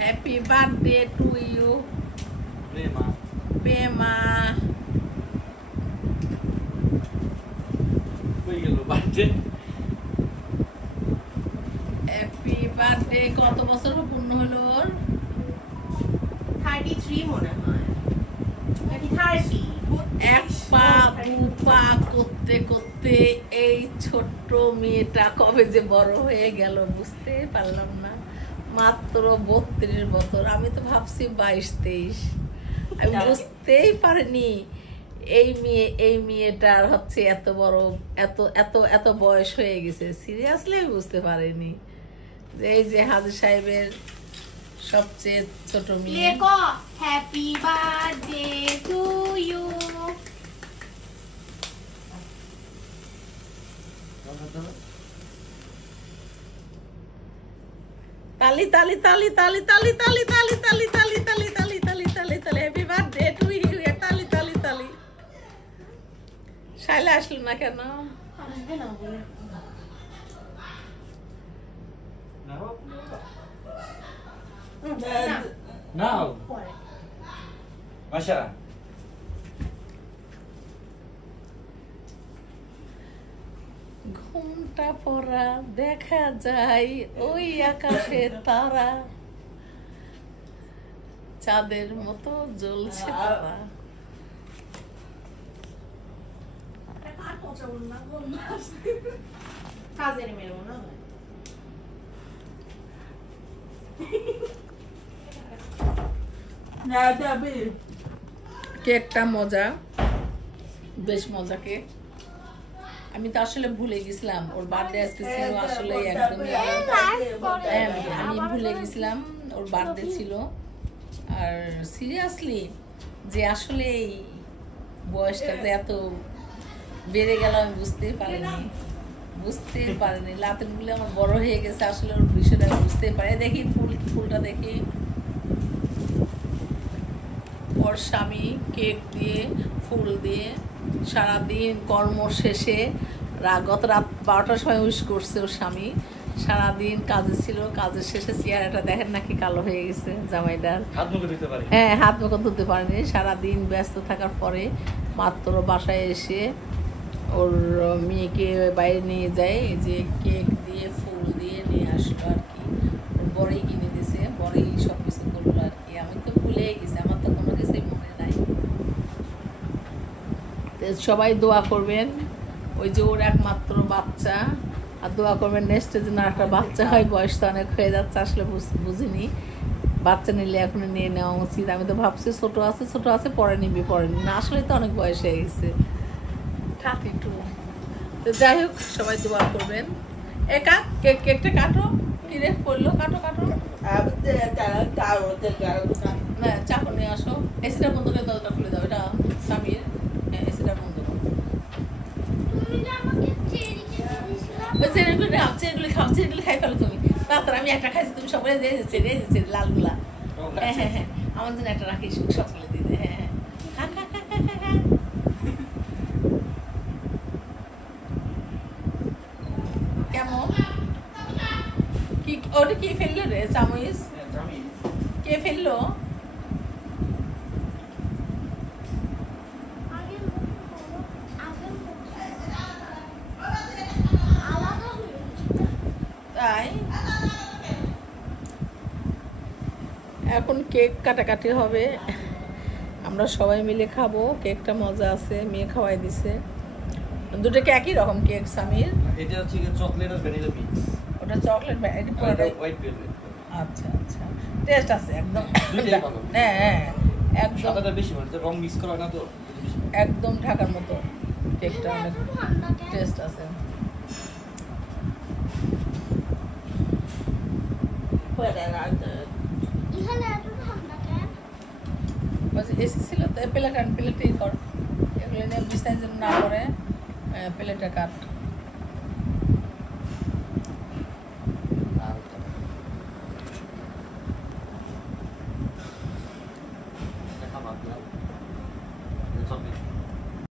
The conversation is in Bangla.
Happy birthday to you, Pema. Happy birthday. কত বছর পূর্ণ হলো ওর? 33 মনে হয়। 30 এক পা দুপা করতে করতে এই ছোট্ট মেয়েটা কবে যে বড় হয়ে গেল বুঝতে পারলাম না। মাত্র 32 বছর, আমি তো ভাবছি 22-23। আমি বুঝতেই পারিনি এই মেয়েটার হচ্ছে এত বড় এত এত এত বয়স হয়ে গেছে। সিরিয়াসলি আমি বুঝতে পারিনি যে এই যে হাজি সাহেবের সবচেয়ে ছোট মেয়ে। Happy birthday to you. তালি তালি তালি তালি তালি তালি তালি তালি তালি তালি তালি তালি তালি তালি হ্যাপি বার্থডে টু ইউ। তালি তালি তালি। শাইলা আসলো না কেন? আসবে না বলে। নাও মাশা ঘুমটা পড়া দেখা যায় ওই আকাশে তারা, চাঁদের মতো জ্বলছে তারা। কাজের মেয়ে মনে হয়। কেকটা মজা, বেশ মজা কেক। আমি তো আসলে ভুলে গেছিলাম ওর বার্থডে আজকে ছিল, আসলে একদমই আমি ভুলে গেছিলাম ওর বার্থডে ছিল। আর সিরিয়াসলি যে আসলে এই বয়সটা যে এত বেড়ে গেল আমি বুঝতেই পারিনি। লাতেনগুলো আমার বড় হয়ে গেছে, আসলে ওর বিষয়টা বুঝতেই পারি। দেখি ফুলটা দেখি। ওর স্বামী কেক দিয়ে ফুল দিয়ে সারাদিন কর্ম শেষে গত রাত 12টার সময় উইশ করছে ওর স্বামী। সারাদিন কাজে ছিল, কাজের শেষে চেহারাটা দেখেন নাকি কালো হয়ে গেছে জামাইটার। হ্যাঁ, হাত মুখ ধুতে পারেনি। সারাদিন ব্যস্ত থাকার পরে মাত্র বাসায় এসে ওর মেয়েকে বাইরে নিয়ে যায়, যে কেক দিয়ে ফুল দিয়ে নিয়ে আসলো আর কি। ওর বড়ই কিনে দিয়েছে, বড়ই সব কিছু করলো আর কি। আমি তো ভুলেই গেছি, আমার তো কোনো কিছুই মনে নাই। সবাই দোয়া করবেন, ওই যে ওর একমাত্র বাচ্চা, আর দোয়া করবেন নেক্সটে যেন একটা বাচ্চা হয়। বয়স তো অনেক হয়ে যাচ্ছে, আসলে বুঝিনি। বাচ্চা নিলে এখন নিয়ে নেওয়া উচিত। আমি তো ভাবছি ছোট আছে পরে নিবি না, আসলে তো অনেক বয়স হয়ে গেছে 32। তো যাই হোক, সবাই দোয়া করবেন। কেকটা কাটো, কিরে পড়লো, কাটো না, চাকু নিয়ে আসো। এসিটা বন্ধ করে দরজা খুলে দাও, এটা স্বামীর। হ্যাঁ, এসিটা বন্ধ করো। চেরিগুলো খাই ফেলো তুমি তাড়াতাড়ি। আমি একটা খাইছি, তুমি সবাই চেরি লালগুলা। হ্যাঁ, আমার জন্য একটা রাখিস সকালে দিতে। হ্যাঁ, কেমন কি ওটা কি ফেললো রে? চামচ কে ফেললো? তাই এখন কেক কাটাকাটি হবে, আমরা সবাই মিলে খাবো। কেকটা মজা আছে, মেয়ে খাওয়াই দিছে। দুটো একই রকম কেক সামির। এটা হচ্ছে চকলেট আর ভ্যানিলা মিক্স। ওটা চকলেট এটা পুরোটা হোয়াইট ভেলভেট। আচ্ছা, টেস্ট আছে একদম। হ্যাঁ, একদম সাদাটা বেশি মানে রং মিক্স করা না তো, একদম ঢাকার মতো। কেকটা অনেক টেস্ট আছে। এসি ছিল তো প্লেটেই কর, এগুলো নিয়ে বিস্তারিত না করে প্লেটে কাট।